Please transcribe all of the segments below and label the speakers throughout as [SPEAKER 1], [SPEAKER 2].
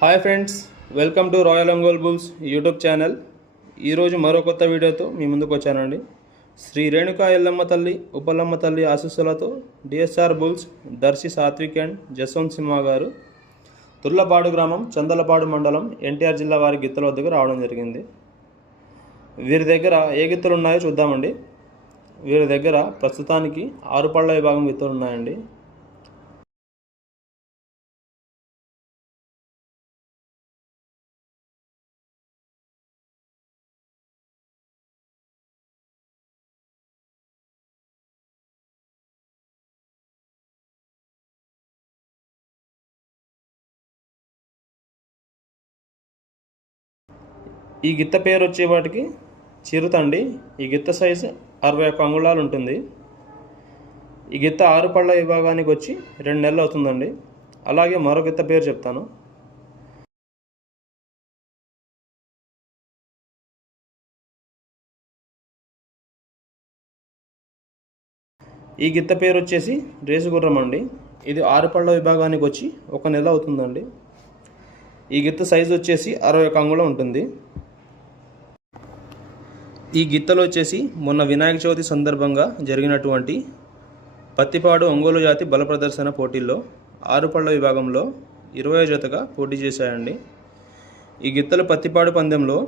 [SPEAKER 1] Hi friends welcome to royal Ongole bulls YouTube channel ఈరోజు మరో కొత్త వీడియోతో మీ ముందుకు వచ్చానండి. శ్రీ రేణుకా ఎల్లమ్మ తల్లి ఉపలమ్మ తల్లి ఆశీస్సులతో DSR bulls Darsi Satvik and Jaswanth Simha garu Turlapadu గ్రామం చందలపాడు మండలం ఎన్టీఆర్ జిల్లా వారి గిత్తల వద్దకు రావడం జరిగింది. వీరి దగ్గర ఏ గిత్తలు ఉన్నాయో చూద్దామండి. వీరి దగ్గర ప్రస్తుతానికి ఆరు పళ్ళ విభాగం గిత్తలు ఉన్నాయండి. ఈ గిత్త పేరు వచ్చేవాటికి చిరుతండి. ఈ గిత్త సైజు అరవై ఒక్క అంగుళాలు ఉంటుంది. ఈ గిత్త ఆరు పళ్ళ విభాగానికి వచ్చి రెండు నెలలు అవుతుందండి. అలాగే మరో గిత్త పేరు చెప్తాను. ఈ గిత్త పేరు వచ్చేసి రేసుగుర్రం అండి. ఇది ఆరు పళ్ళ విభాగానికి వచ్చి ఒక నెల అవుతుందండి. ఈ గిత్త సైజు వచ్చేసి అరవై ఒక అంగుళం ఉంటుంది. ఈ గిత్తలు వచ్చేసి మొన్న వినాయక చవితి సందర్భంగా జరిగినటువంటి పత్తిపాడు ఒంగోలు జాతి బల ప్రదర్శన పోటీల్లో ఆరుపళ్ళ విభాగంలో ఇరవై జతగా పోటీ చేశాయండి. ఈ గిత్తలు పత్తిపాడు పందెంలో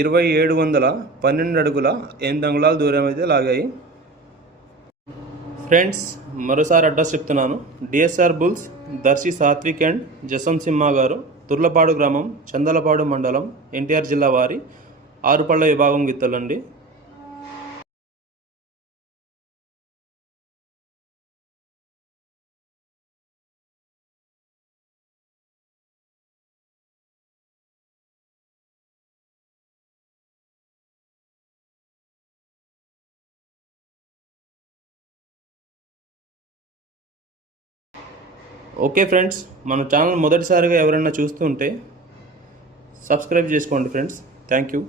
[SPEAKER 1] ఇరవై ఏడు వందల పన్నెండు అడుగుల ఎనిమిది అంగుళాల దూరం అయితే లాగాయి. ఫ్రెండ్స్ మరోసారి అడ్రస్ చెప్తున్నాను. DSR bulls Darsi Satvik and Jasanth Simha garu Turlapadu గ్రామం చందలపాడు మండలం ఎన్టీఆర్ జిల్లా వారి ఆరుపళ్ళ విభాగం గిత్తలండి ఓకే ఫ్రెండ్స్ మన ఛానల్ మొదటిసారిగా ఎవరైనా చూస్తుంటే సబ్స్క్రైబ్ చేసుకోండి ఫ్రెండ్స్. Thank you.